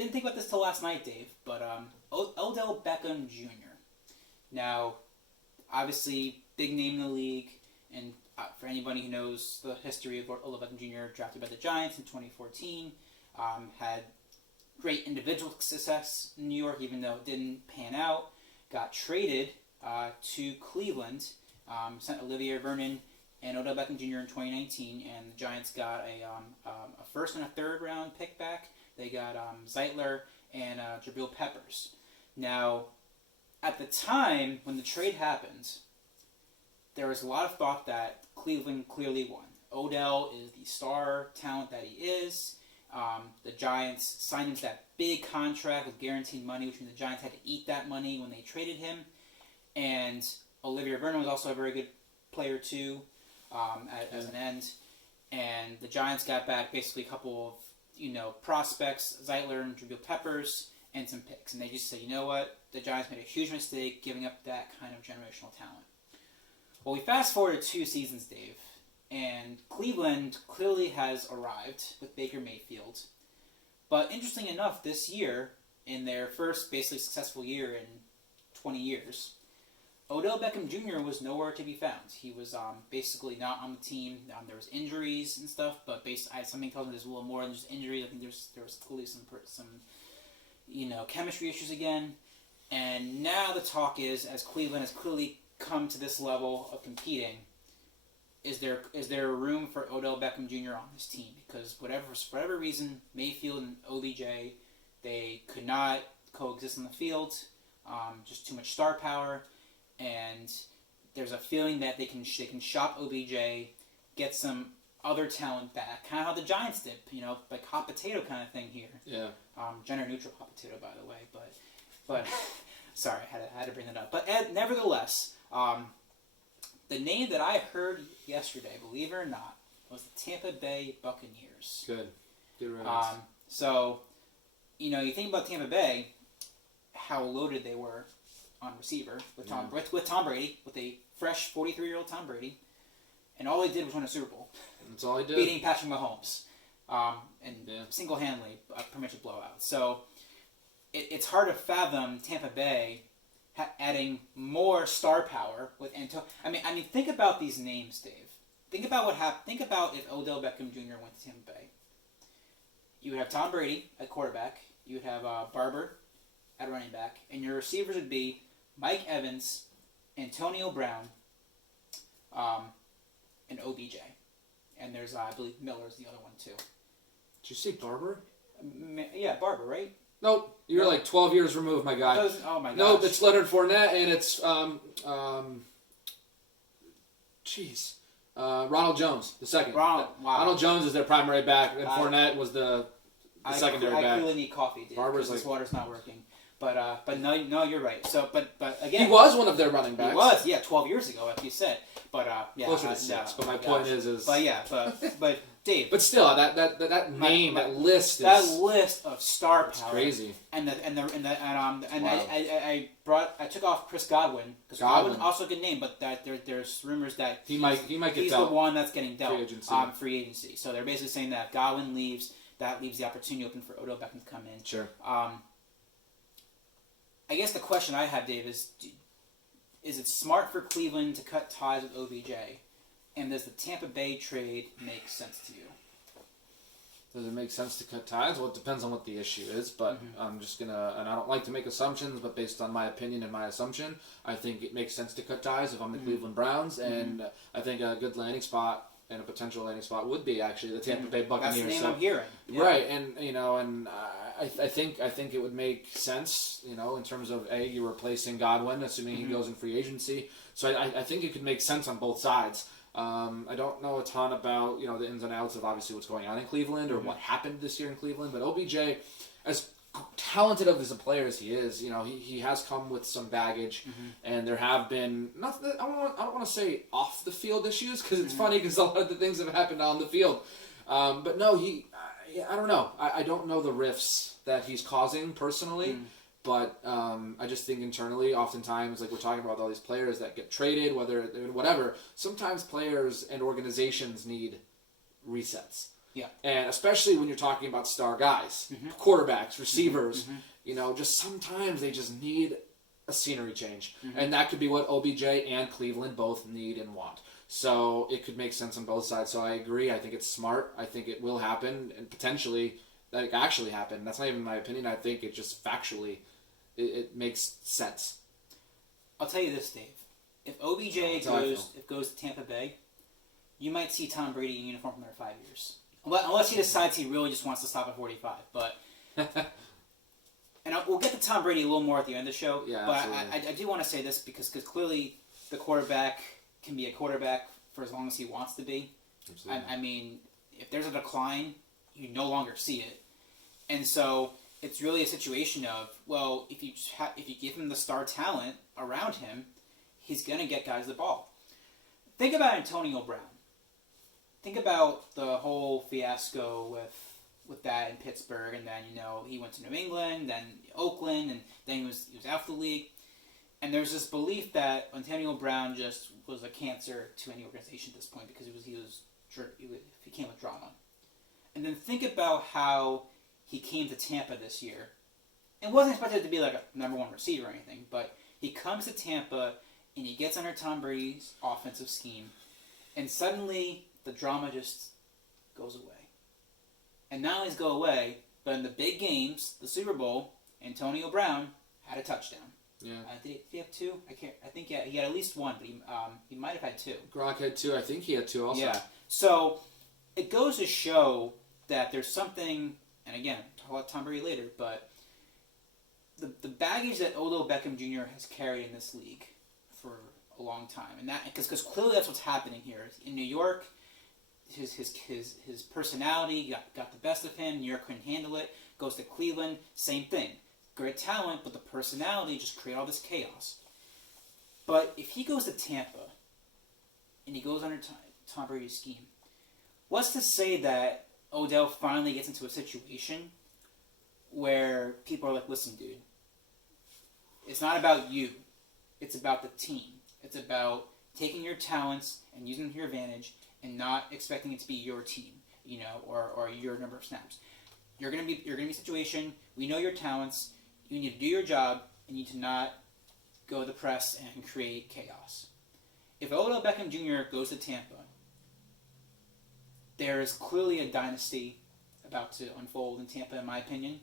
didn't think about this till last night, Dave, but Odell Beckham Jr. Now, obviously, big name in the league, and for anybody who knows the history of Odell Beckham Jr., drafted by the Giants in 2014, had great individual success in New York, even though it didn't pan out. Got traded to Cleveland, sent Olivier Vernon and Odell Beckham Jr. in 2019, and the Giants got a first and a third round pick back. They got Zeitler and Jabril Peppers. Now, at the time when the trade happened, there was a lot of thought that Cleveland clearly won. Odell is the star talent that he is. The Giants signed him to that big contract with guaranteed money, which means the Giants had to eat that money when they traded him. And Olivier Vernon was also a very good player too, as an end. And the Giants got back basically a couple of prospects, Zeitler and Jabril Peppers, and some picks. And they just said, you know what? The Giants made a huge mistake giving up that kind of generational talent. Well, we fast forward 2 seasons, Dave, and Cleveland clearly has arrived with Baker Mayfield. But interesting enough, this year, in their first basically successful year in 20 years, Odell Beckham Jr. was nowhere to be found. He was basically not on the team. There was injuries and stuff, but something tells me there's a little more than just injuries. I think there was clearly some chemistry issues again. And now the talk is, as Cleveland has clearly come to this level of competing, is there room for Odell Beckham Jr. on this team? Because for whatever reason, Mayfield and OBJ, they could not coexist on the field. Just too much star power. And there's a feeling that they can shop OBJ, get some other talent back, kind of how the Giants did, like hot potato kind of thing here. Yeah. Gender neutral hot potato, by the way, but sorry, I had to bring that up. But nevertheless, the name that I heard yesterday, believe it or not, was the Tampa Bay Buccaneers. Good riddance. So, you think about Tampa Bay, how loaded they were on receiver with Tom Brady, with a fresh 43-year-old Tom Brady, and all they did was win a Super Bowl. That's all he did. Beating Patrick Mahomes, single-handedly, pretty much a blowout. So it's hard to fathom Tampa Bay adding more star power with Antonio. I mean, think about these names, Dave. Think about what happened. Think about if Odell Beckham Jr. went to Tampa Bay. You would have Tom Brady at quarterback. You would have Barber at running back, and your receivers would be Mike Evans, Antonio Brown, and OBJ. And there's, I believe, Miller's the other one, too. Did you say Barber? Yeah, Barber, right? Nope. You're like 12 years removed, my guy. Oh, my gosh. Nope, it's Leonard Fournette, and it's, Ronald Jones, the second. Wow. Ronald Jones is their primary back, and Fournette was the secondary back. I really need coffee, dude. Barber's this water's not working. But no, you're right. So, but again, he was one of their running backs. He was, 12 years ago, like you said. But closer to 6. But my point is. But Dave. But still, that name, that list of star power. It's crazy. And I took off Chris Godwin, because Godwin's also a good name, but that there's rumors that he might get he's dealt. The one that's getting dealt Free agency. free agency. So they're basically saying that if Godwin leaves, that leaves the opportunity open for Odell Beckham to come in. Sure. I guess the question I have, Dave, is it smart for Cleveland to cut ties with OBJ? And does the Tampa Bay trade make sense to you? Does it make sense to cut ties? Well, it depends on what the issue is, but I'm just going to, and I don't like to make assumptions, but based on my opinion and my assumption, I think it makes sense to cut ties if I'm the Cleveland Browns, and I think a good landing spot and a potential landing spot would be actually the Tampa Bay Buccaneers. That's the name I'm hearing. Yeah. Right, and I think it would make sense, in terms of you replacing Godwin, assuming he goes in free agency. So I think it could make sense on both sides. I don't know a ton about the ins and outs of obviously what's going on in Cleveland or what happened this year in Cleveland, but OBJ, as talented of as a player as he is, he has come with some baggage, and there have been I don't want to say off the field issues, because it's funny because a lot of the things have happened on the field, but no, I don't know. I don't know the rifts that he's causing personally. But I just think internally, oftentimes, like we're talking about all these players that get traded, whatever, sometimes players and organizations need resets. Yeah. And especially when you're talking about star guys, Mm-hmm. quarterbacks, receivers, Mm-hmm. you know, just sometimes they just need a scenery change. Mm-hmm. And that could be what OBJ and Cleveland both need and want. So it could make sense on both sides. So I agree. I think it's smart. I think it will happen and potentially like actually happen. That's not even my opinion. I think it just factually it makes sense. I'll tell you this, Dave. If OBJ goes to Tampa Bay, you might see Tom Brady in uniform for another 5 years. Unless he decides he really just wants to stop at 45. But and we'll get to Tom Brady a little more at the end of the show. Yeah, but absolutely. I do want to say this because clearly the quarterback can be a quarterback for as long as he wants to be. I mean, if there's a decline, you no longer see it. And so it's really a situation of, well, if you give him the star talent around him, he's going to get guys the ball. Think about Antonio Brown. Think about the whole fiasco with that in Pittsburgh, and then, he went to New England, then Oakland, and then he was out of the league. And there's this belief that Antonio Brown just was a cancer to any organization at this point because he came with drama. And then think about how he came to Tampa this year. And wasn't expected to be like a number one receiver or anything, but he comes to Tampa and he gets under Tom Brady's offensive scheme, and suddenly the drama just goes away. And not only does it go away, but in the big games, the Super Bowl, Antonio Brown had a touchdown. Yeah. Did he have two? I think he had at least one, but he might have had two. Gronk had two. I think he had two also. Yeah. So it goes to show that there's something, and again, I'll talk about Tom Brady later, but the baggage that Odell Beckham Jr. has carried in this league for a long time, and that because clearly that's what's happening here in New York. His personality got the best of him. New York couldn't handle it. Goes to Cleveland, same thing. Great talent, but the personality just create all this chaos. But if he goes to Tampa and he goes under Tom Brady's scheme, what's to say that Odell finally gets into a situation where people are like, listen, dude, it's not about you. It's about the team. It's about taking your talents and using them to your advantage and not expecting it to be your team, or your number of snaps. You're gonna be in a situation. We know your talents. You need to do your job. You need to not go to the press and create chaos. If Odell Beckham Jr. goes to Tampa, there is clearly a dynasty about to unfold in Tampa, in my opinion,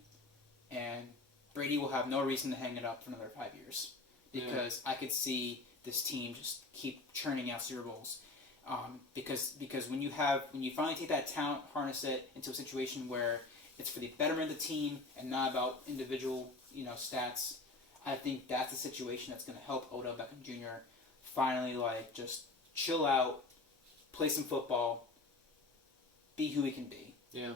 and Brady will have no reason to hang it up for another 5 years because I could see this team just keep churning out Super Bowls. Because when you finally take that talent, harness it into a situation where it's for the betterment of the team and not about individual stats, I think that's a situation that's going to help Odell Beckham Jr. finally just chill out, play some football, be who he can be. Yeah.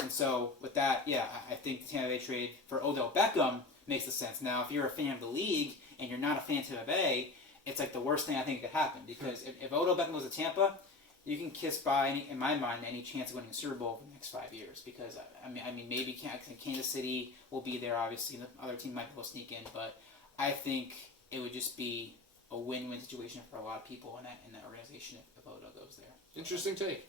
And so with that, I think the Tampa Bay trade for Odell Beckham makes the sense. Now, if you're a fan of the league and you're not a fan of Tampa Bay, it's like the worst thing I think could happen because if Odell Beckham goes to Tampa, you can kiss by, in my mind, any chance of winning a Super Bowl for the next 5 years. Because I mean, maybe Kansas City will be there. Obviously, the other team might be able to sneak in, but I think it would just be a win-win situation for a lot of people in that organization if Odell goes there. Interesting take.